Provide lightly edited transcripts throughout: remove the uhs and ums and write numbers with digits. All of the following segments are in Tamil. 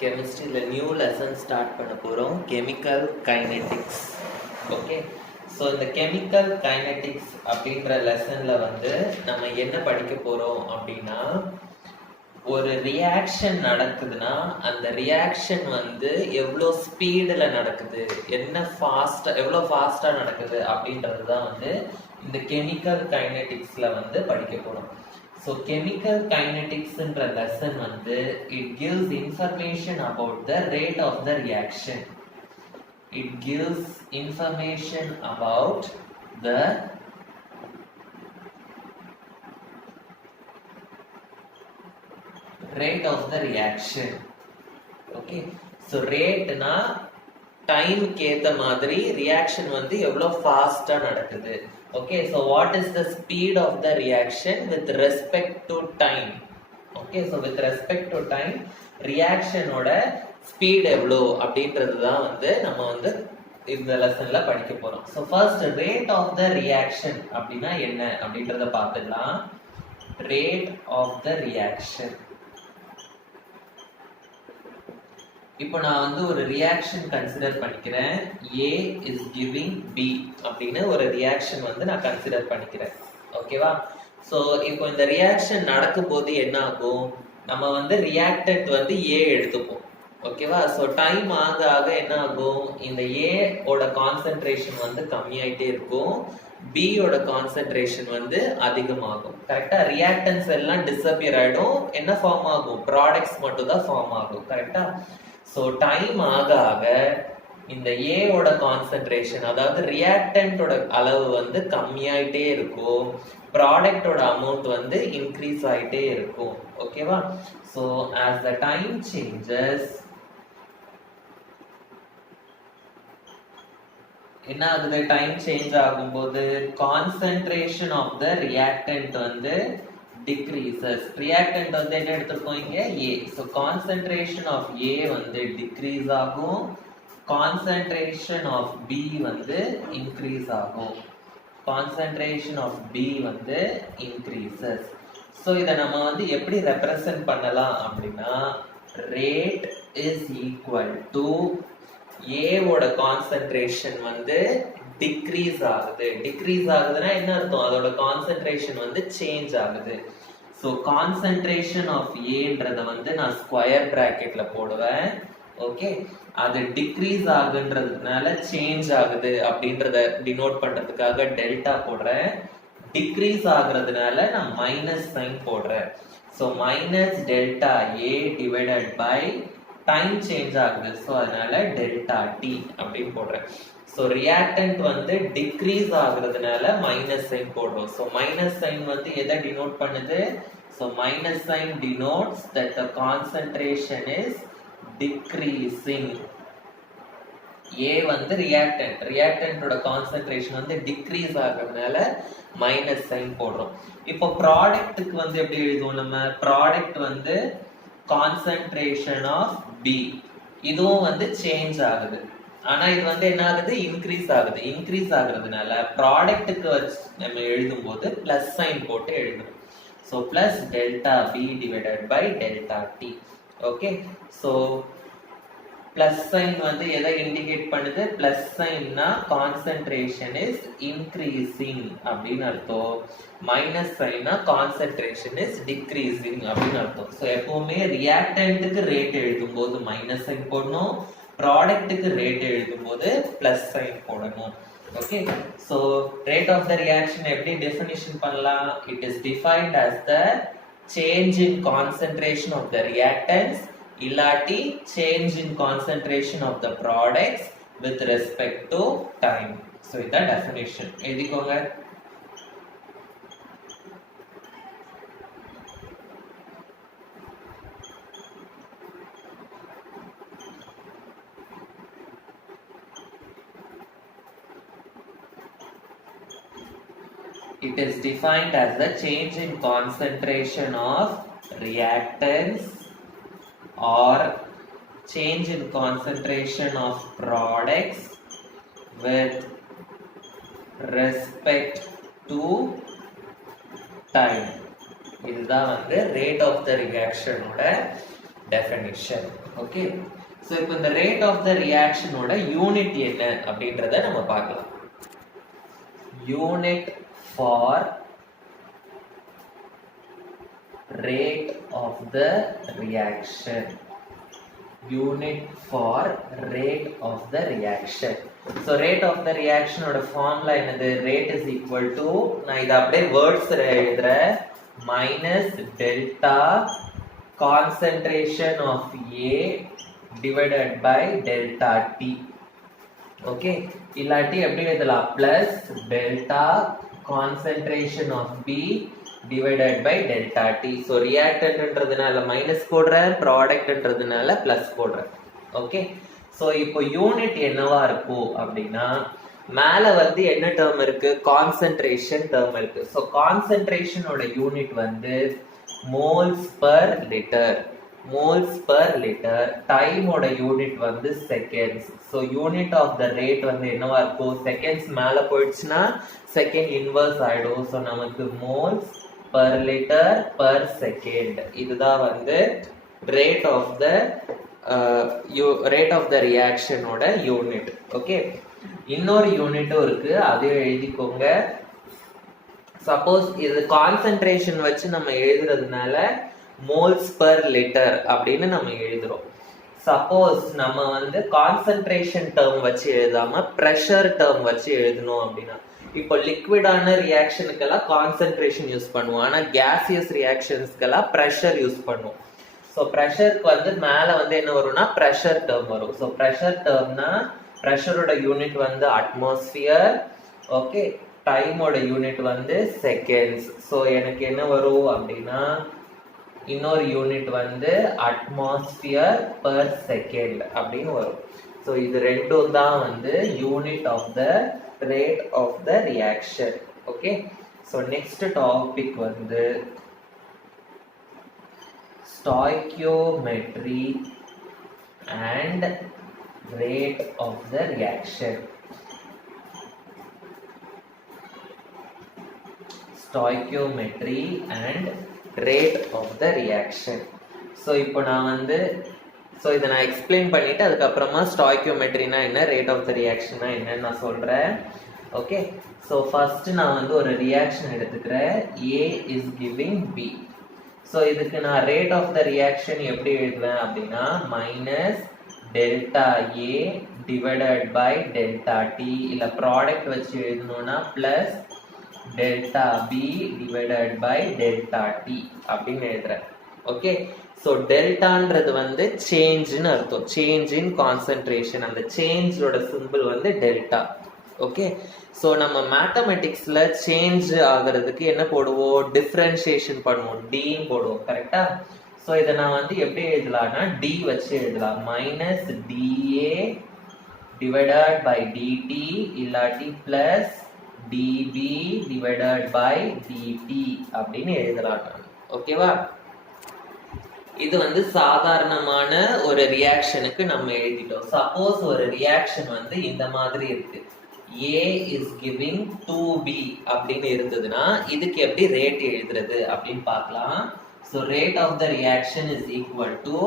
கெமிஸ்ட்ரியில் நியூ லெசன் ஸ்டார்ட் பண்ண போகிறோம். Chemical kinetics. ஓகே, ஸோ இந்த கெமிக்கல் கைனெட்டிக்ஸ் அப்படின்ற லெசனில் வந்து நம்ம என்ன படிக்க போகிறோம் அப்படின்னா, ஒரு ரியாக்ஷன் நடக்குதுன்னா அந்த ரியாக்ஷன் வந்து எவ்வளோ ஸ்பீடில் நடக்குது, எவ்வளோ ஃபாஸ்ட்டாக நடக்குது அப்படின்றது தான் வந்து இந்த கெமிக்கல் கைனெட்டிக்ஸில் வந்து படிக்க போகிறோம். So chemical kinetics என்ற lesson வந்து it gives information about the rate of the reaction. It gives information about the rate of the reaction. Okay, so rate na time கேத்த மாதிரி reaction வந்து எவ்வளோ ஃபாஸ்டா நடக்குது. Okay, so what is the speed of the reaction with respect to time? Okay, so with respect to time reaction ஓட speed எவ்வளோ அப்படின்றது தான் வந்து நம்ம வந்து இந்த லெசன்ல படிக்க போறோம். So first rate of the reaction அப்படின்னா என்ன அப்படின்றத பார்த்துடலாம். Rate of the reaction. இப்போ நான் வந்து ஒரு ரியாக்ஷன் கன்சிடர் பண்ணிக்கிறேன். A is giving B அப்படின்னு ஒரு ரியாக்ஷன் வந்து நான் கன்சிடர் பண்ணிக்கிறேன். ஓகேவா? ஸோ இப்போ இந்த ரியாக்ஷன் நடக்கும்போது என்ன ஆகும், நம்ம வந்து ரியாக்டன்ட் வந்து A எடுத்துப்போம். ஓகேவா? ஸோ டைம் ஆக ஆக என்ன ஆகும், இந்த A ஓட கான்சென்ட்ரேஷன் வந்து கம்மியாயிட்டே இருக்கும், B ஓட கான்சென்ட்ரேஷன் வந்து அதிகமாகும். கரெக்டா? ரியாக்டன்ஸ் எல்லாம் டிஸப்பியர் ஆயிடும். என்ன ஃபார்ம் ஆகும், ப்ராடக்ட்ஸ் மட்டும் தான் ஃபார்ம் ஆகும். கரெக்டா? ஸோ டைம் ஆக ஆக இந்த A ஓட கான்சென்ட்ரேஷன், அதாவது ரியாக்டன்டோட அளவு வந்து கம்மியாயிட்டே இருக்கும், ப்ராடக்டோட அமௌண்ட் வந்து இன்க்ரீஸ் ஆயிட்டே இருக்கும். ஓகேவா? So as the time changes என்ன ஆகுது, டைம் சேஞ்ச் ஆகும்போது கான்சென்ட்ரேஷன் ஆஃப் த ரியாக்டன்ட் வந்து decreases. reactant வந்து என்ன எடுத்துக்கோம் இங்க, A. so concentration of A வந்து decrease ஆகும், concentration of B வந்து increase ஆகும். concentration of B வந்து increases. so இத நம்ம வந்து எப்படி ரெப்ரசன்ட் பண்ணலாம் அப்படின்னா, rate is equal to A ஓட கான்சென்ட்ரேஷன் வந்து டிக்ரீஸ் ஆகுது. டிக்ரீஸ் ஆகுதுன்னா என்ன அர்த்தம், அதோட கான்சென்ட்ரேஷன் வந்து சேஞ்ச் ஆகுது. ஸோ கான்சென்ட்ரேஷன் ஆஃப் ஏன்றத வந்து நான் ஸ்கொயர் பிராக்கெட்ல போடுவேன். ஓகே, அது டிக்ரீஸ் ஆகுன்றதுனால சேஞ்ச் ஆகுது அப்படின்றத டினோட் பண்றதுக்காக டெல்டா போடுறேன். டிக்ரீஸ் ஆகுறதுனால நான் மைனஸ் சைன் போடுறேன். So minus delta A divided by time change ஆகுது, ஸோ அதனால டெல்டா டி அப்படின்னு போடுறேன். ஸோ ரியாக்டன்ட் வந்து டிக்ரீஸ் ஆகுறதுனால மைனஸ் சைன் போடுறோம். ஸோ மைனஸ் சைன் வந்து எதை டினோட் பண்ணுது, so minus sign denotes that the concentration is decreasing. A வந்து ரியாக்டன்டோட கான்சென்ட்ரேஷன் வந்து டிக்ரீஸ் ஆகுறதுனால மைனஸ் சைன் போடுறோம். இப்போ ப்ராடக்ட்டுக்கு வந்து எப்படி எழுதுவோம், நம்ம ப்ராடக்ட் வந்து கான்சென்ட்ரேஷன் ஆஃப் பி, இதுவும் வந்து சேஞ்ச் ஆகுது, ஆனா இது வந்து என்ன ஆகுது, இன்க்ரீஸ் ஆகுது. இன்க்ரீஸ் ஆகுறதுனால ப்ராடக்ட்டுக்கு வச்சு நம்ம எழுதும் போது பிளஸ் சைன் போட்டு எழுதணும். So plus delta B divided by delta T. Okay, so plus sign வந்து எதை இண்டிகேட் பண்ணுது, பிளஸ் சைன்னா கான்சென்ட்ரேஷன் இஸ் இன்க்ரீசிங் அப்படின்னு அர்த்தம், மைனஸ் சைன்னா கான்சென்ட்ரேஷன் இஸ் டிக்ரீசிங் அப்படின்னு அர்த்தம். ஸோ எப்பவுமே ரியாக்டன்ட்டுக்கு ரேட் எழுதும் போது மைனஸ் சைன் போடணும், ப்ராடக்ட்டுக்கு ரேட் எழுதும் போது பிளஸ் சைன் போடணும். Okay, so rate of the reaction எப்படி டெஃபினிஷன் பண்ணலாம், it is defined as the change in concentration of the reactants இல்லாட்டி change in concentration of the products with respect to time. So இதான் டெஃபினிஷன், எழுதிக்கோங்க. It is defined as the change in concentration of reactants or change in concentration of products with respect to time. இதுதான் வந்து rate of the reaction ஓட definition. Okay, so இப்போ இந்த rate of the reaction ஓட unit என்ன அப்படின்றத நம்ம பார்க்கலாம். Unit for rate of the reaction. Unit for rate of the reaction. So rate of the reaction ஓட formula என்னது? Rate is equal to, நான் இதை அப்படியே words எழுதுறேன், minus delta concentration of A divided by delta T. Okay, இல்லாட்டி எப்படி எழுதலாம்? Plus delta concentration of B divided by delta T. So reactant என்றதுனால minus போடுறேன், product என்றதுனால plus போடுறேன். Okay, so இப்போ யூனிட் என்னவா இருக்கும் அப்படின்னா, மேல வந்து என்ன டேர்ம் இருக்கு? கான்சென்ட்ரேஷன் டேர்ம் இருக்கு. ஸோ கான்சென்ட்ரேஷனோட யூனிட் வந்து moles per litre. Moles per litre. டைமோட யூனிட் வந்து seconds. So unit of the rate வந்து என்னவா இருக்கும்? செகண்ட்ஸ் மேல போயிடுச்சுன்னா செகண்ட் இன்வர்ஸ் ஆயிடும். ஸோ நமக்கு moles per litre per second. இதுதான் வந்து ரேட் ஆஃப் த ரியாக்ஷனோட யூனிட். ஓகே, இன்னொரு யூனிட்டும் இருக்கு, அதையும் எழுதிக்கோங்க. சப்போஸ் இது கான்சென்ட்ரேஷன் வச்சு நம்ம எழுதுறதுனால மோல்ஸ் பர் லிட்டர் அப்படின்னு நம்ம எழுதுறோம். சப்போஸ் நம்ம வந்து கான்சென்ட்ரேஷன் டேர்ம் வச்சு எழுதாம பிரஷர் டேர்ம் வச்சு எழுதணும் அப்படின்னா, இப்போ லிக்விடான ரியாக்ஷனுக்கெல்லாம் கான்சென்ட்ரேஷன் யூஸ் பண்ணுவோம், ஆனா கேசியஸ் ரியாக்ஷன்ஸ்க்கெல்லாம் பிரஷர் யூஸ் பண்ணுவோம். ஸோ ப்ரெஷருக்கு வந்து மேலே வந்து என்ன வரும்னா ப்ரெஷர் டேர்ம் வரும். ஸோ ப்ரெஷர் டேர்ம்னா ப்ரெஷரோட யூனிட் வந்து அட்மாஸ்பியர். ஓகே, டைமோட யூனிட் வந்து செகண்ட்ஸ். ஸோ எனக்கு என்ன வரும் அப்படின்னா, இன்னொரு யூனிட் வந்து அட்மாஸ்பியர் பர் செகண்ட் அப்படின்னு வரும். ஸோ இது ரெண்டும் தான் வந்து unit of the rate of the reaction. Okay, so next topic வந்து stoichiometry and rate of the reaction. Stoichiometry and rate of the reaction. So இப்போ நான் வந்து இதை நான் எக்ஸ்பிளைன் பண்ணிட்டு அதுக்கப்புறமா ஸ்டாய்கியோமெட்ரினா என்ன, ரேட் ஆஃப் த ரியாக்ஷன்னா என்னன்னு நான் சொல்றேன். ஓகே, ஸோ ஃபர்ஸ்ட் நான் வந்து ஒரு ரியாக்ஷன் எடுத்துக்கிறேன். A is giving B. So இதுக்கு நான் ரேட் ஆஃப் த ரியாக்ஷன் எப்படி எழுதுவேன் அப்படின்னா, minus delta A divided by delta T, இல்லை ப்ராடக்ட் வச்சு எழுதணும்னா plus delta B divided by delta T அப்படின்னு எழுதுறேன். ஓகே, ஸோ டெல்டான்றது வந்து சேஞ்சுன்னு அர்த்தம், சேஞ்ச் இன் கான்சென்ட்ரேஷன். அந்த சேஞ்சோட சிம்பிள் வந்து டெல்டா. ஓகே, ஸோ நம்ம மேத்தமெட்டிக்ஸ்ல சேஞ்ச் ஆகிறதுக்கு என்ன போடுவோம்? டிஃபரன்ஷியேஷன் பண்ணுவோம், டின்னு போடுவோம். கரெக்டா? ஸோ இதை நான் வந்து எப்படி எழுதலாம்னா டி வச்சு எழுதலாம். Minus D A divided by D T, இல்லாட்டி plus D B divided by D T அப்படின்னு எழுதலாம். ஓகேவா? இது வந்து சாதாரணமான ஒரு ரியாக்ஷனுக்கு நம்ம எழுதிட்டோம். சப்போஸ் ஒரு ரியாக்ஷன் வந்து இந்த மாதிரி இருக்கு, A is giving 2B அப்படின்னு இருந்ததுன்னா இதுக்கு எப்படி ரேட் எழுதுறது அப்படின்னு பார்க்கலாம். So rate of the reaction is equal to,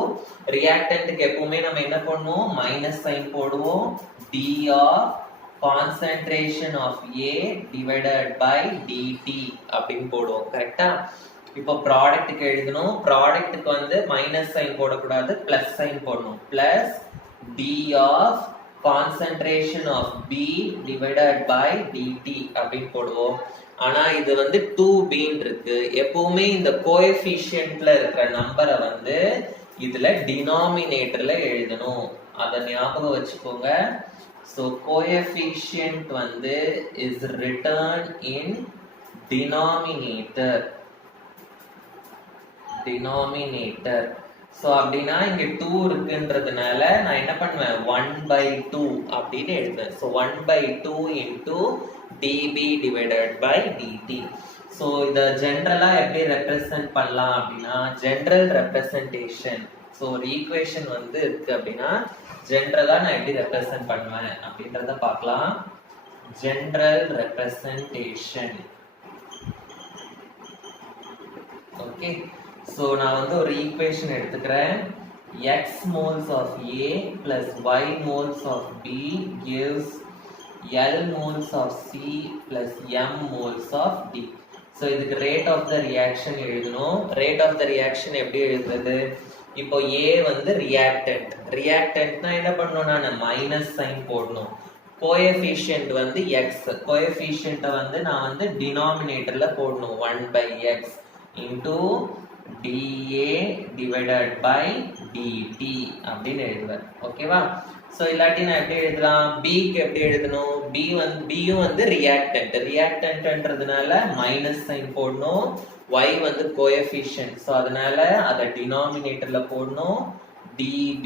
reactantக்கு எப்பவுமே நம்ம என்ன பண்ணுவோம்? மைனஸ் சைன் போடுவோம். D of concentration of A divided by dt அப்படின்னு போடுவோம். கரெக்டா? இப்போ ப்ராடக்ட்டுக்கு எழுதணும். ப்ராடக்ட்டுக்கு வந்து மைனஸ் சைன் போடக்கூடாது, பிளஸ் சைன் போடணும். Plus D of concentration of B divided by dt அப்படின்னு போடுவோம். ஆனா இது வந்து 2B இருக்கு. எப்பவுமே இந்த கோஎஃபிஷியன்ட்ல இருக்கிற நம்பரை வந்து இதுல டினாமினேட்டர்ல எழுதணும், அதை ஞாபகம் வச்சுக்கோங்க. ஸோ கோஎஃபிஷியன்ட் வந்து is return in denominator. So அப்படின்னா இங்க 2 இருக்குன்றதுனால நான் என்ன பண்ணுவேன்? 1/2 அப்படின்னு எழுதுவேன். So 1/2 into DP divided by DT. So இதை ஜென்ரலா எப்படி ரெப்ரசன்ட் பண்ணலாம் அப்படின்னா, ஜென்ரல் ரெப்ரசன்டேஷன். ஸோ ஒரு ஈக்குவேஷன் வந்து இருக்கு அப்படின்னா ஜென்ரலா நான் எப்படி ரெப்ரசன்ட் பண்ணுவேன் அப்படின்றத பார்க்கலாம். General representation. ஓகே, ஸோ நான் வந்து ஒரு ஈக்குவேஷன் எடுத்துக்கிறேன். x moles of A plus y moles of B gives L moles of C plus M moles of D. So இதுக்கு rate of the reaction எழுதணும். Rate of the reaction எப்படி எழுதுறது? இப்போ A வந்து reactant. Reactantனா என்ன பண்ணணும்? நான் மைனஸ் சைன் போடணும். கோஎஃபிஷியன்ட் வந்து x. கோஎஃபிஷியன்ட்டை வந்து நான் வந்து டினாமினேட்டர்ல போடணும். 1 by x into dA divided by dt அப்படின்னு எழுதுவேன். ஓகேவா? ஸோ இல்லாட்டி நான் எப்படி எழுதலாம்? பிக்கு எப்படி எழுதணும்? பியும் வந்து ரியாக்டன்ட். ரியாக்டன்ட்ன்றதுனால மைனஸ் சைன் போடணும். y வந்து கோஎஃபிஷியன்ட். ஸோ அதனால அதை டினாமினேட்டர்ல போடணும். dB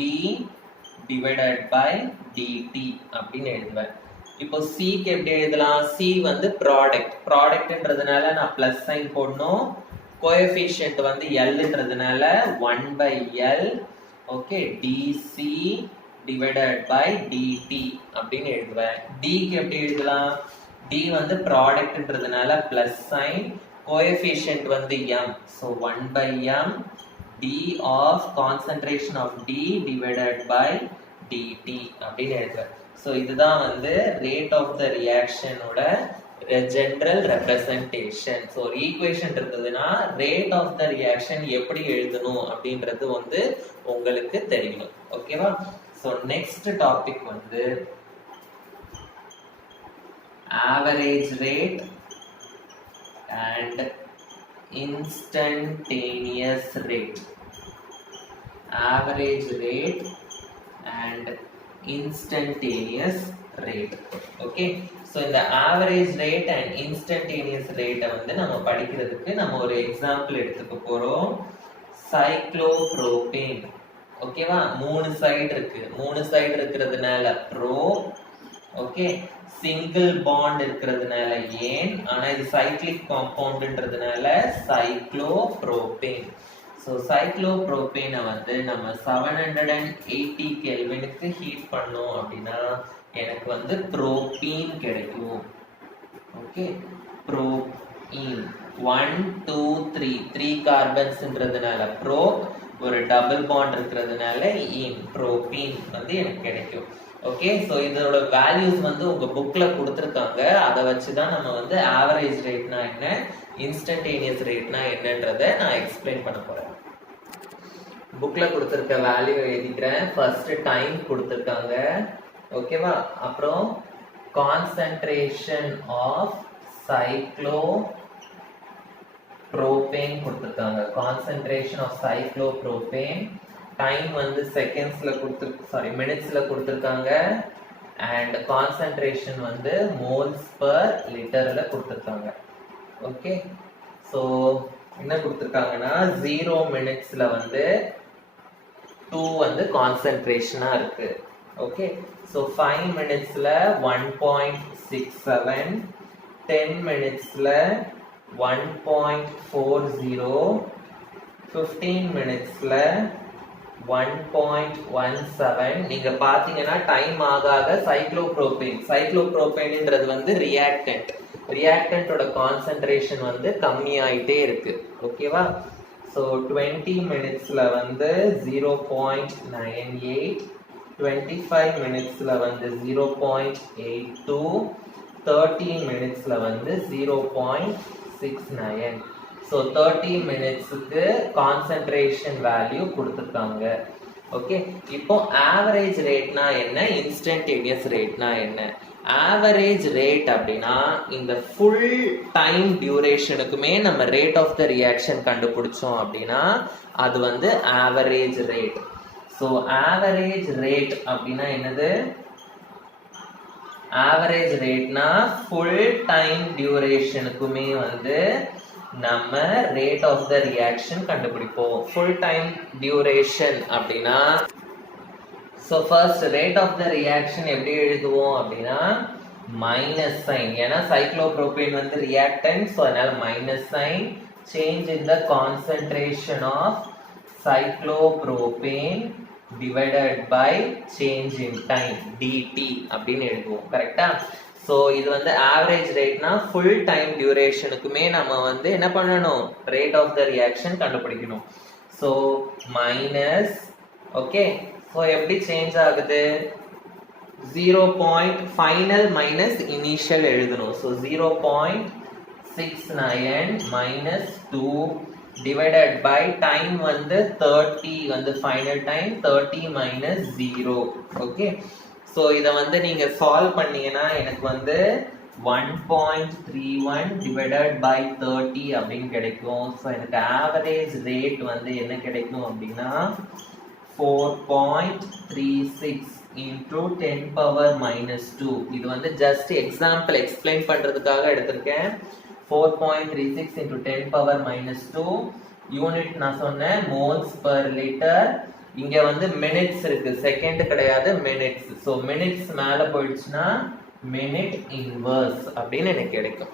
divided by dt அப்படின்னு எழுதுவேன். இப்போ cக்கு எப்படி எழுதலாம்? c வந்து ப்ராடக்ட். ப்ராடக்ட்ன்றதுனால நான் பிளஸ் சைன் போடணும். கோஎஃபிஷியன்ட் வந்து Lன்றதுனால 1 by L okay dc divided by dt அப்படின்னு எழுதுவேன். dக்கு எப்படி எழுதலாம்? d வந்து ப்ராடக்ட்ன்றதுனால பிளஸ் சைன், கோஎஃபிஷியன்ட் வந்து m. so 1 by m d of concentration of d divided by dt அப்படின்னு எழுதுவேன். so இதுதான் வந்து rate of the reaction ஓட general representation. so ஒரு ஈக்குவேஷன் இருக்குதுன்னா rate of the reaction எப்படி எழுதணும் அப்படின்றது வந்து உங்களுக்கு தெரியணும். ஓகேவா? so next topic வந்து average rate and instantaneous rate. Average rate and instantaneous rate. Okay, so இந்த average rate and instantaneous rate வந்து நம்ம படிக்கிறதுக்கு நம்ம ஒரு எக்ஸாம்பிள் எடுத்துக்க போறோம். சைக்ளோப்ரோபேன். ஓகேவா? மூணு சைடு இருக்கு. மூணு சைடு இருக்கிறதுனால ப்ரோ. ஓகே, சிங்கிள் பாண்ட் இருக்கிறதுனால ஏன், ஆனா இது சைக்ளிக் காம்பவுண்ட்ன்றதுனால சைக்ளோப்ரோபேன். ஸோ சைக்ளோப்ரோபேனை வந்து நம்ம 780 கெல்வினுக்கு ஹீட் பண்ணோம் அப்படின்னா எனக்கு வந்து ப்ரோபீன் கிடைக்கும். ஓகே, ப்ரோபீன் 1 2 3 3 கார்பன்ஸ்ன்றதுனால ப்ரோ, ஒரு டபுள் பாண்ட் இருக்கிறதுனால ஈன், ப்ரோபீன் வந்து எனக்கு கிடைக்கும். ஓகே, ஸோ இதோட வேல்யூஸ் வந்து உங்க புக்ல கொடுத்துருக்காங்க. அதை வச்சுதான் நம்ம வந்து ஆவரேஜ் ரேட்னா என்ன, இன்ஸ்டன்டேனியஸ் ரேட்னா என்னன்றதை நான் எக்ஸ்பிளைன் பண்ண போறேன். புக்ல கொடுத்துருக்க வேல்யூ எழுதிக்கிறேன். ஃபர்ஸ்ட் டைம் கொடுத்துருக்காங்க. ஓகேவா? அப்புறம் கான்சன்ட்ரேஷன் ஆஃப் சைக்ளோப்ரோபேன் கொடுத்துருக்காங்க. Concentration of cyclopropane. டைம் வந்து செகண்ட்ஸ்ல மினிட்ஸ்ல கொடுத்துருக்காங்க. அண்ட் கான்சன்ட்ரேஷன் வந்து மோல்ஸ் பர் லிட்டர்ல கொடுத்துருக்காங்க. ஓகே, ஸோ என்ன கொடுத்துருக்காங்கன்னா 0 மினிட்ஸ்ல வந்து 2 வந்து கான்சன்ட்ரேஷனா இருக்கு. ஓகே, ஸோ 5 மினிட்ஸ்ல 1.67, 10 மினிட்ஸ்ல 1.40, 15 மினிட்ஸ்ல 1.17. நீங்க பாத்தீங்கன்னா டைம் ஆக ஆக சைக்ளோப்ரோபேன்ன்றது வந்து ரியாக்டன்ட்டோட கான்சன்ட்ரேஷன் வந்து கம்மியாயிட்டே இருக்கு. ஓகேவா? ஸோ 20 மினிட்ஸ்ல வந்து 0.98, 25 மினிட்ஸ்ல வந்து 0.82, 30 மினிட்ஸ்ல வந்து 0.69. ஸோ 30 மினிட்ஸுக்கு கான்சன்ட்ரேஷன் வேல்யூ கொடுத்துருக்காங்க. ஓகே, இப்போ ஆவரேஜ் ரேட்னா என்ன, இன்ஸ்டன்டேனியஸ் ரேட்னா என்ன? ஆவரேஜ் ரேட் அப்படின்னா இந்த ஃபுல் டைம் டியூரேஷனுக்குமே நம்ம ரேட் ஆஃப் த ரியாக்ஷன் கண்டுபிடிச்சோம் அப்படின்னா அது வந்து average rate. So average rate அப்படின்னா என்னது? ஆவரேஜ் ரேட்னா ஃபுல் டைம் டியூரேஷனுக்குமே வந்து நம்ம ரேட் ஆஃப் த ரியாக்ஷன் கண்டுபிடிப்போம். ஃபுல் டைம் டியூரேஷன் அப்படின்னா so first rate of the reaction எப்படி எழுதுவோம் அப்படின்னா மைனஸ் சைன். ஏன்னா சைக்ளோப்ரோபேன் வந்து ரியாக்டன்ட், ஸோ அதனால minus sign. Change in the concentration of cyclopropane divided by change in time dt அப்படின்னு எழுதுவோம். கரெக்டா? ஸோ இது வந்து ஆவரேஜ் ரேட்னா ஃபுல் டைம் டியூரேஷனுக்குமே நம்ம வந்து என்ன பண்ணணும், ரேட் ஆஃப் த ரியாக்ஷன் கண்டுபிடிக்கணும். ஸோ மைனஸ் ஓகே ஸோ எப்படி சேஞ்ச் ஆகுது 0. ஃபைனல் மைனஸ் இனிஷியல் எழுதணும் so 0.69 minus 2 divided by time வந்து 30 வந்து final time 30 minus 0 okay so இதை வந்து நீங்க சால்வ் பண்ணீங்கன்னா எனக்கு வந்து 1.31 divided by 30 அப்படின்னு கிடைக்கும் ஸோ எனக்கு ஆவரேஜ் ரேட் வந்து என்ன கிடைக்கும் அப்படின்னா 4.36 into 10 power minus 2 இது வந்து just example explain பண்றதுக்காக எடுத்திருக்கேன் 4.36 into 10 power minus 2 யூனிட் நான் சொன்னேன் moles per liter இங்க வந்து minutes இருக்கு செகண்ட் கிடையாது minutes ஸோ minutes மேல போயிடுச்சுன்னா minute inverse அப்படின்னு எனக்கு கிடைக்கும்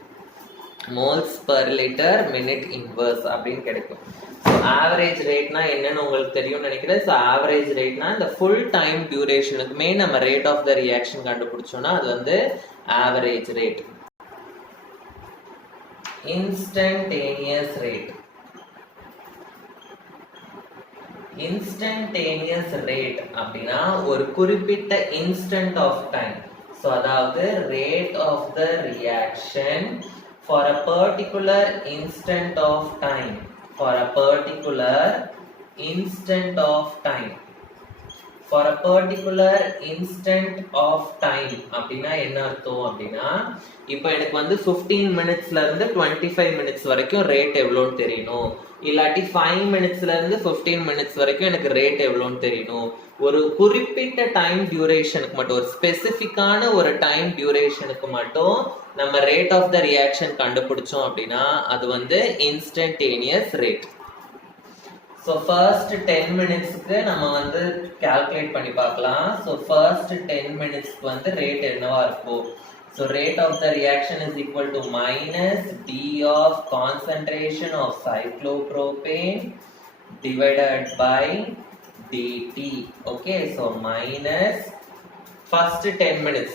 moles per liter minute inverse அப்படின்னு கிடைக்கும் ஸோ ஆவரேஜ் ரேட்னா என்னன்னு உங்களுக்கு தெரியும்னு நினைக்கிறேன் ஸோ ஆவரேஜ் ரேட்னா இந்த ஃபுல் டைம் டியூரேஷனுக்குமே நம்ம ரேட் ஆஃப் த ரியாக்ஷன் கண்டுபிடிச்சோம்னா அது வந்து average rate instantaneous rate instantaneous rate அப்படின்னா ஒரு குறிப்பிட்ட இன்ஸ்டன்ட் ஆஃப் டைம் ஸோ அதாவது rate of the reaction for a particular instant of time for a particular instant of time for a particular instant of time அப்படினா என்ன அர்த்தம் அப்படினா இப்போ எனக்கு வந்து 15 மினிட்ஸ்ல இருந்து 25 மினிட்ஸ் வரைக்கும் ரேட் எவ்வளவுன்னு தெரியணும் இல்லாட்டி 5 மினிட்ஸ்ல இருந்து 15 மினிட்ஸ் வரைக்கும் எனக்கு ரேட் எவ்வளவுன்னு தெரியணும் ஒரு குறிப்பிட்ட டைம் டியூரேஷனுக்கு மட்டும் ஒரு ஸ்பெசிஃபிக்கான ஒரு டைம் டியூரேஷனுக்கு மட்டும் நம்ம ரேட் ஆஃப் த ரியாக்ஷன் கண்டுபிடிச்சோம் அப்படின்னா அது வந்து இன்ஸ்டன்டேனியஸ் ரேட் ஸோ ஃபர்ஸ்ட் 10 மினிட்ஸ்க்கு நம்ம வந்து கால்குலேட் பண்ணி பார்க்கலாம் ஸோ ஃபர்ஸ்ட் 10 மினிட்ஸ்க்கு வந்து ரேட் என்னவா இருக்கும் so rate of the reaction is equal to minus D of concentration of cyclopropane divided by dt okay so minus first 10 minutes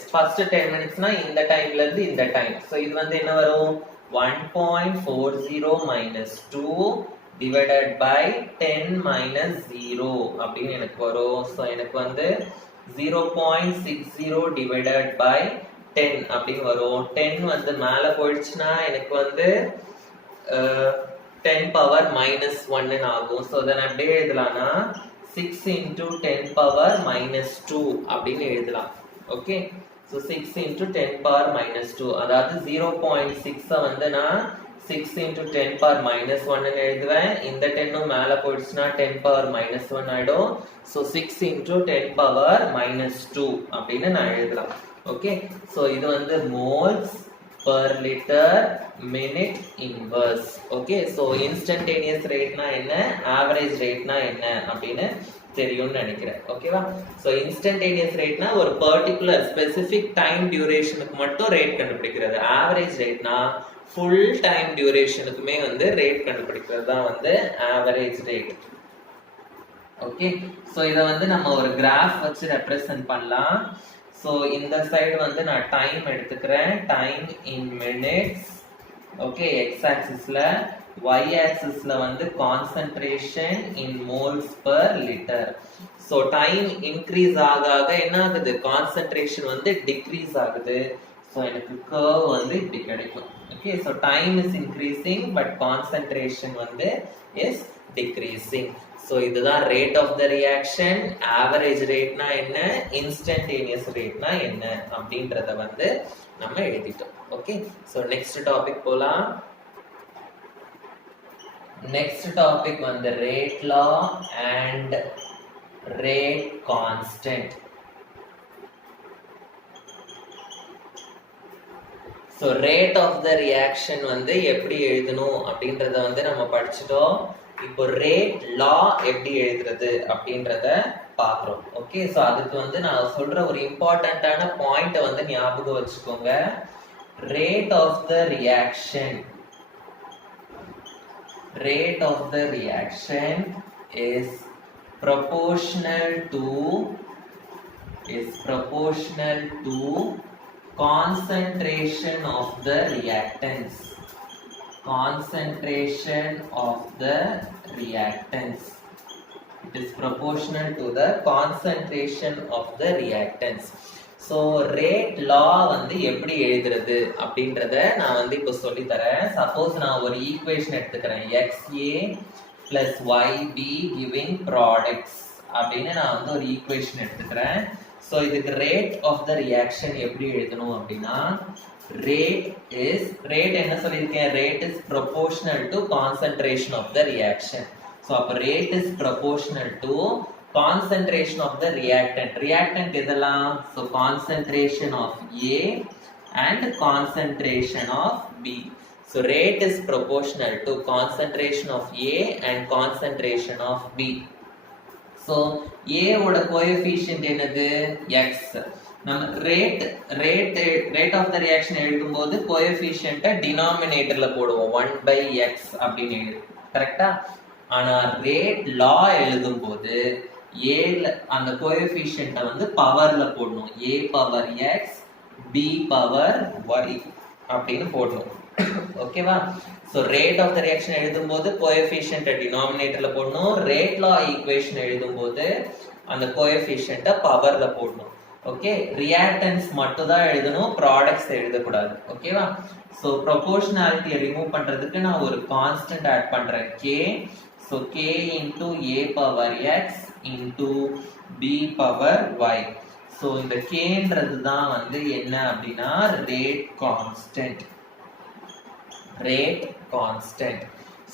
னா இந்த டைம்ல இருந்து இந்த டைம் so இது வந்து என்ன வரும் 1.40 minus 2 divided by 10 minus 0 அப்படின்னு எனக்கு வரும் so எனக்கு வந்து 0.60 divided by 10 அப்படின்னு வரும் 10 வந்து மேல போயிடுச்சுன்னா எனக்கு வந்து 10 power minus 1 ஆகும் so then அப்படியே எழுதலாம்னா 6 into 10 power minus 2 அப்படின்னு எழுதலாம் okay so 6 into 10 power minus 2 அதாவது 0.6 வந்து நான் 6 into 10 power minus 1 ன்னு எழுதுவேன் இந்த 10 மேல போயிடுச்சுன்னா 10 power minus 1 ஆயிடும் so 6 into 10 power minus 2 அப்படின்னு நான் எழுதலாம் ஓகே so இது வந்து moles per liter minute inverse okay so instantaneous rate னா என்ன average rate னா என்ன அப்படினு தெரியும்னு நினைக்கிறேன் ஓகேவா so instantaneous rate னா ஒரு particular specific time durationக்கு மட்டும் ரேட் கண்டுபிடிக்கிறது average rate னா full time durationக்குமே வந்து ரேட் கண்டுபிடிக்கிறது தான் வந்து average rate ஓகே so இத வந்து நம்ம ஒரு கிராஃப் வச்சு ரெப்ரசன்ட் பண்ணலாம் so இந்த சைடு வந்து நான் டைம் எடுத்துக்கிறேன் time in minutes okay x ஆக்சிஸ்ல y ஆக்சிஸ்ல வந்து கான்சன்ட்ரேஷன் இன் moles per liter so time increase ஆக ஆக என்ன ஆகுது கான்சன்ட்ரேஷன் வந்து டிக்ரீஸ் ஆகுது so எனக்கு கர்வ் வந்து இப்படி கிடைக்கும் okay so time is increasing but concentration வந்து இஸ் டிக்ரீசிங் so இதுதான் rate of the reaction average ரேட்னா என்ன இன்ஸ்டன்டேனியஸ் ரேட்னா என்ன அப்படின்றத வந்து நம்ம எழுதிட்டோம் ஓகே so நெக்ஸ்ட் டாபிக் போலாம் நெக்ஸ்ட் டாபிக் வந்து rate law and rate constant so rate of the reaction வந்து எப்படி எழுதணும் அப்படின்றத வந்து நம்ம படிச்சிட்டோம் இப்போ ரேட் லா எப்படி எழுதுறது அப்படின்றத பாக்குறோம் ஓகே சோ அதுக்கு வந்து நான் சொல்ற ஒரு இம்பார்ட்டன்ட்டான பாயிண்ட வந்து ஞாபகம் வச்சுக்கோங்க rate of the reaction is proportional to concentration of the reactants It is proportional to the concentration of the reactants. So rate law வந்து எப்படி எழுதுறது அப்படின்றத நான் வந்து இப்போ சொல்லி தரேன். சப்போஸ் நான் ஒரு ஈக்குவேஷன் எடுத்துக்கிறேன், XA plus YB giving products அப்படின்னு நான் வந்து ஒரு ஈக்குவேஷன் எடுத்துக்கிறேன். ஸோ இதுக்கு ரேட் ஆஃப் த ரியாக்ஷன் எப்படி எழுதணும் அப்படின்னா, ரேட் என்ன சொல்லியிருக்கேன், rate is proportional to concentration of the reaction. So அப்போ rate is proportional to concentration of the reactant இதெல்லாம், so concentration of A and concentration of B. So rate is proportional to concentration of A and concentration of B. So A ஓட coefficient என்னது, X. நம்ம rate of the reaction எழுதும்போது coefficient denominatorல போடுவோம், 1/x அப்படின்னு கரெக்டா. ஆனா ரேட் லா எழுதும்போது ஏல அந்த கோஎஃபிஷியன்ட்டை வந்து பவர்ல போடணும், a power x b power y அப்படின்னு போடணும். ஓகேவா? So rate of the reaction எழுதும்போது கோஎஃபிஷியன்ட்டை டினாமினேட்டர்ல போடணும், ரேட் லா ஈக்குவேஷன் எழுதும்போது அந்த கோஎஃபிஷியன்ட்டை பவர்ல போடணும். ஓகே, ரியாக்டன்ஸ் மட்டும் தான் எழுதணும், ப்ராடக்ட்ஸ் எழுதக்கூடாது. ஓகேவா? சோ ப்ரொபோர்ஷனாலிட்டியை ரிமூவ் பண்றதுக்கு நான் ஒரு கான்ஸ்டன்ட் ஆட் பண்றேன், k. So k into a power x into b power y. So இந்த k ன்றது தான் வந்து என்ன அப்படின்னா rate constant. Rate constant.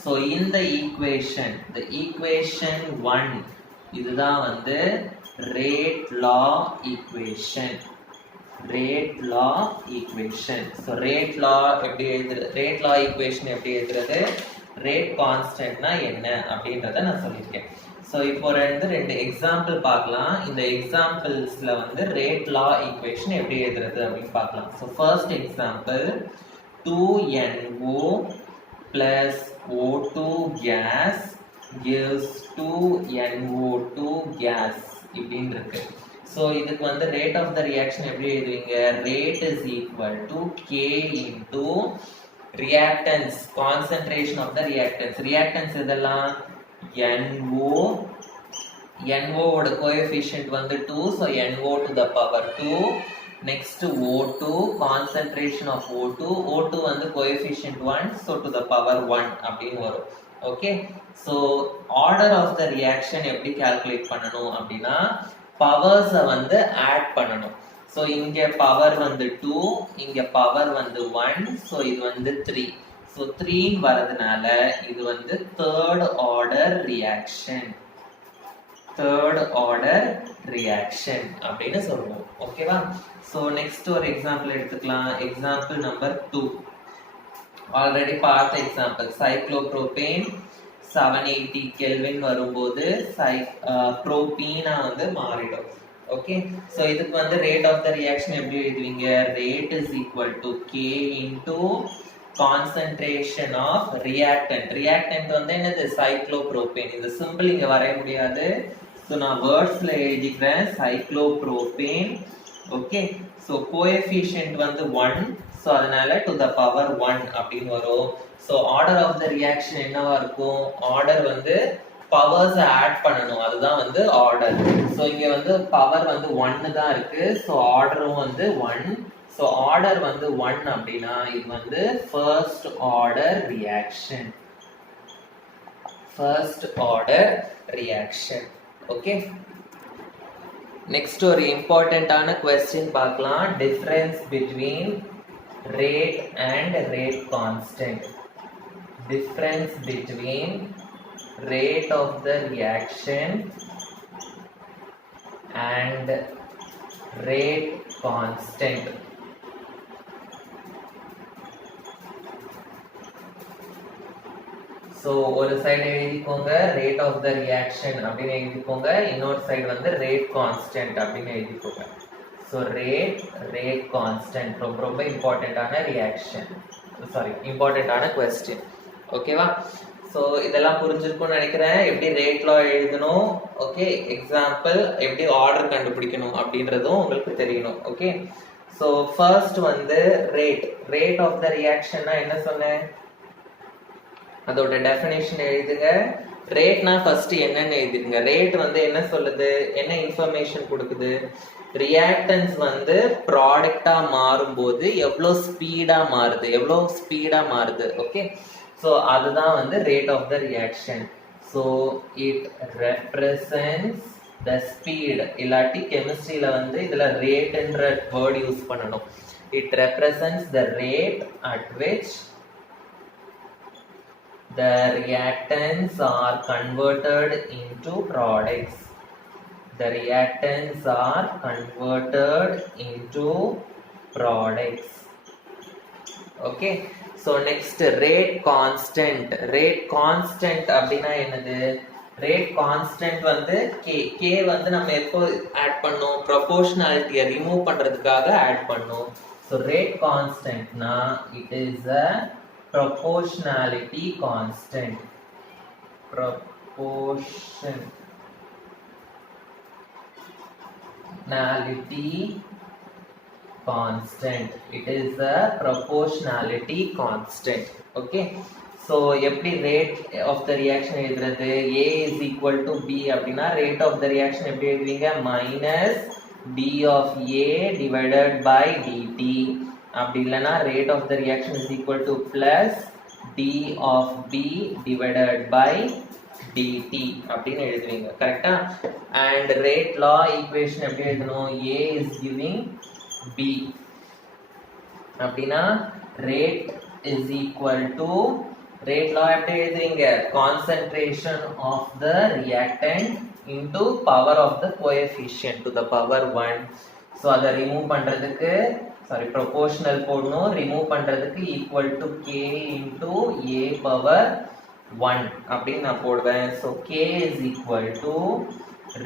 So இந்த equation, the equation 1, இதுதான் வந்து rate law equation. Rate law equation. So rate law எப்படி எழுதுறது, rate law equation எப்படி எழுதுறது, ரேட் கான்ஸ்டன்ட்னா என்ன அப்படின்றத நான் சொல்லியிருக்கேன். ஸோ இப்போ ரெண்டு எக்ஸாம்பிள் பார்க்கலாம். இந்த எக்ஸாம்பிள்ஸ்ல வந்து ரேட் லா ஈக்குவேஷன் எப்படி எழுதுறது அப்படின்னு பார்க்கலாம். So first example, 2NO plus O2 gas gives 2NO2 gas இப்படின்னு இருக்கு. ஸோ இதுக்கு வந்து ரேட் ஆஃப் த ரியாக்ஷன் எப்படி எழுதுவீங்க, rate is equal to K into reactants, concentration of the reactants இதெல்லாம் NO ஓட coefficient வந்து 2, so NO to the power 2. next O2, concentration of O2 வந்து coefficient 1, so to the power 1 அப்படின்னு வரும். Okay, so order of the reaction எப்படி calculate பண்ணணும் அப்படின்னா, powers வந்து add பண்ணணும். So இங்க பவர் வந்து 2, இங்க பவர் வந்து 1, so இது வந்து 3. So 3 வரதுனால இது வந்து third order reaction. Third order reaction அப்படின்னு சொல்லுவோம். ஓகேவா? So next ஒரு எக்ஸாம்பிள் எடுத்துக்கலாம். Example number 2. ஆல்ரெடி பார்த்த எக்ஸாம்பிள், சைக்ளோப்ரோபேன் 780 கெல்வின் வரும்போது ப்ரோபீனா வந்து மாறிடும். ஓகே, சோ இதுக்கு வந்து ரேட் ஆஃப் த ரியாக்ஷன் எப்படி எழுதுவீங்க, rate is equal to k into concentration of reactant வந்து என்னது, சைக்ளோப்ரோபேன். இந்த சிம்பிள் இங்க வரைய முடியாது, சோ நான் வேர்ட்ஸ்ல எழுதிக்கிறேன், சைக்ளோப்ரோபேன். ஓகே, சோ கோஎஃபிஷியன்ட் வந்து 1, சோ அதனால டு த பவர் 1 அப்படின்னு வரும். So order of the reaction என்னவா இருக்கும், ஆர்டர் வந்து பவர்ஸ் ஆட் பண்ணணும், அதுதான் வந்து ஆர்டர். சோ இங்க வந்து பவர் வந்து 1 தான் இருக்கு, சோ ஆர்டரும் வந்து 1. சோ ஆர்டர் வந்து 1 அப்படின்னா இது வந்து first order reaction. First order reaction. Okay, next ஒரு இம்பார்ட்டன்ட்டான क्वेश्चन பார்க்கலாம், difference between rate and rate constant. Difference between rate of the reaction and rate constant. So ஒரு சைடு எழுதிக்கோங்க rate of the reaction அப்படின்னு எழுதிக்கோங்க, இன்னொரு சைடு வந்து rate constant அப்படின்னு எழுதிக்கோங்க. So rate constant ரொம்ப இம்பார்ட்டன்ட்டான ரியாக்ஷன், சாரி இம்பார்ட்டன்ட்டான क्वेश्चन. ஓகேவா? ஸோ இதெல்லாம் புரிஞ்சிருக்கும்னு நினைக்கிறேன், எப்படி ரேட் லா எழுதணும், ஓகே, எக்ஸாம்பிள் எப்படி ஆர்டர் கண்டுபிடிக்கணும் அப்படின்றதும் உங்களுக்கு தெரியணும். ஓகே, ஸோ ஃபர்ஸ்ட் வந்து ரேட் ஆஃப் த ரியாக்ஷன்னா என்ன சொன்னேன், அதோட டெஃபினேஷன் எழுதுங்க. ரேட்னா ஃபர்ஸ்ட் என்னன்னு எழுதிருங்க. ரேட் வந்து என்ன சொல்லுது, என்ன இன்ஃபர்மேஷன் கொடுக்குது, ரியாக்டன்ஸ் வந்து ப்ராடக்டா மாறும்போது எவ்வளோ ஸ்பீடா மாறுது. ஓகே, ஸோ அதுதான் வந்து rate of the reaction. So it represents the speed. இல்லாட்டி கெமிஸ்ட்ரியில வந்து இதுல ரேட்ன்ற வேர்ட் யூஸ் பண்ணணும். It represents the rate at which the reactants are converted into products. The reactants are converted into products. Okay, so next rate constant. Rate constant அப்படினா என்னது, rate constant வந்து k வந்து நம்ம எப்போ ஆட் பண்ணோம், proportionality ரிமூவ் பண்றதுக்காக ஆட் பண்ணோம். so rate constant na it is a proportionality constant. It is a proportionality constant. Okay, so எப்படி rate of the reaction எழுதுறது, a is equal to b அப்படினா rate of the reaction எப்படி எழுதுவீங்க, minus d of a divided by dt. அப்படி இல்லைனா rate of the reaction is equal to plus d of b divided by dt அப்படின்னு எழுதுவீங்க. கரெக்டா? and rate law equation எப்படி எழுதணும், a is giving b அப்படினா rate is equal to, rate law எப்படி எழுதுவீங்க, concentration of the reactant into power of the coefficient to the power 1. so அதை ரிமூவ் பண்றதுக்கு proportional போடணும், ரிமூவ் பண்றதுக்கு equal to k into a power 1 அப்படின்னு நான் போடுவேன். so k is equal to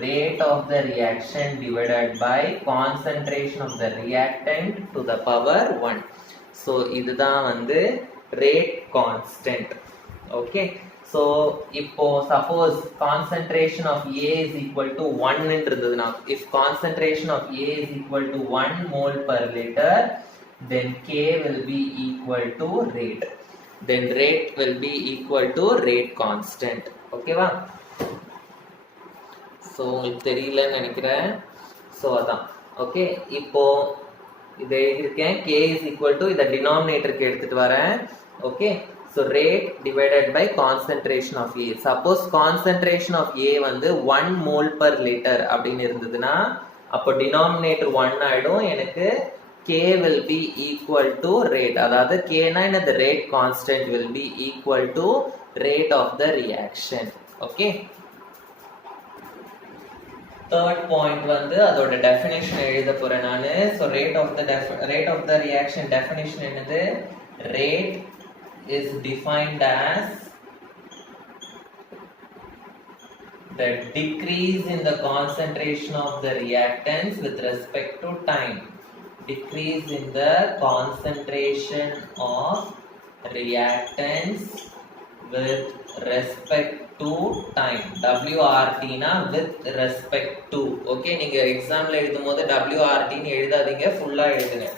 rate of the reaction divided by concentration of the reactant to the power 1. so இதுதான் வந்து rate constant. okay, so இப்போ suppose concentration of A is equal to 1 இருந்ததுனா, if concentration of A is equal to 1 mole per liter, then K will be equal to rate. Then rate will be equal to rate constant. okay வா? so உங்களுக்கு தெரியலன்னு நினைக்கிறேன். so அதான். okay, இப்போ இதை எழுதிருக்கேன், K is equal to, இதை டினாமினேட்டருக்கு எடுத்துட்டு வரேன். okay, so rate divided by concentration of A. suppose concentration of A வந்து 1 mole per liter அப்படின்னு இருந்ததுன்னா, அப்போ denominator 1 ஆயிடும். எனக்கு K will be equal to rate. அதாவது K னா என்னது, rate constant will be equal to rate of the reaction. okay, third point வந்து அதோட definition எழுத போறேன் நானு. so rate of the reaction definition என்னது, rate is defined as the decrease in the concentration of the reactants with respect to time. Decrease in the concentration of reactants with respect to time. WRT na with respect to. okay, நீங்க எக்ஸாம்ல எழுதும்போது WRT ன்னு எழுதாதீங்க, ஃபுல்லா எழுதுங்க.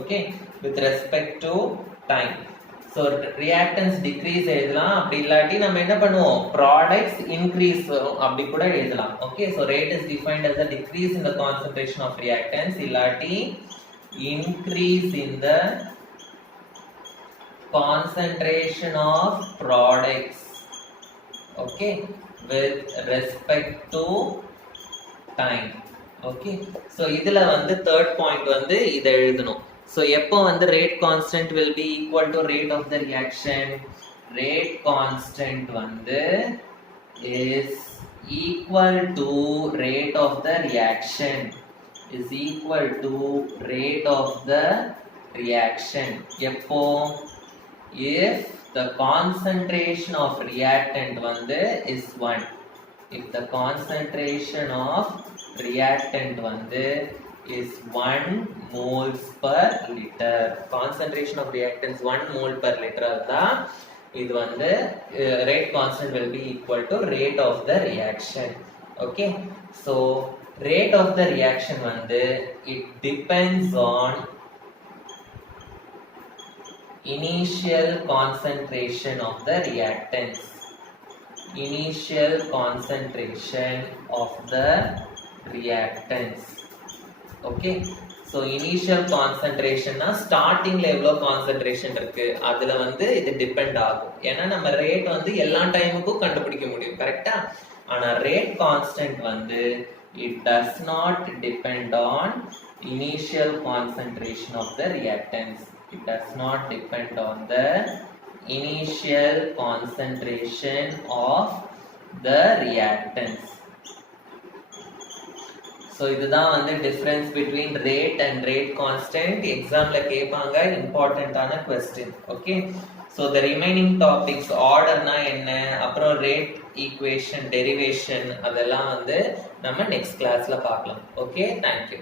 okay, with respect to time. so reactants decrease எழுதலாம், அப்படி இல்லாட்டி நம்ம என்ன பண்ணுவோம், products increase அப்படி கூட எழுதலாம். okay, so rate is defined as a decrease in the concentration of reactants, இல்லாட்டி increase in the concentration of products, okay, with respect to time. okay, so இதுல வந்து third point வந்து இதை எழுதணும். so எப்போ வந்து rate constant will be equal to rate of the reaction, rate constant வந்து is equal to rate of the reaction, is equal to rate of the reaction எப்போ, if the concentration of reactant வந்து is 1. if the concentration of reactant வந்து is 1 moles per liter, concentration of reactants 1 mole per liter இருந்தா இது வந்து rate constant will be equal to rate of the reaction. okay, so rate of the reaction வந்து it depends on initial concentration of the reactants. initial concentration of the reactants. Okay, so initial concentration na starting level of concentration இருக்கு அதுல வந்து இது டிபெண்ட் ஆகும் ஏன்னா நம்ம ரேட் வந்து எல்லா டைமுக்கும் கண்டுபிடிக்க முடியும் கரெக்ட்டா ஆனா ரேட் கான்ஸ்டன்ட் வந்து it does not depend on initial concentration of the reactants. It does not depend on the initial concentration of the reactants. So இதுதான் வந்து difference between rate and rate constant. Examல கேட்பாங்க important ஆன question. Okay. So the remaining topics orderனா என்ன அப்புறம் rate equation derivation அதெல்லாம் வந்து நம்ம next classல பார்க்கலாம். Okay. Thank you.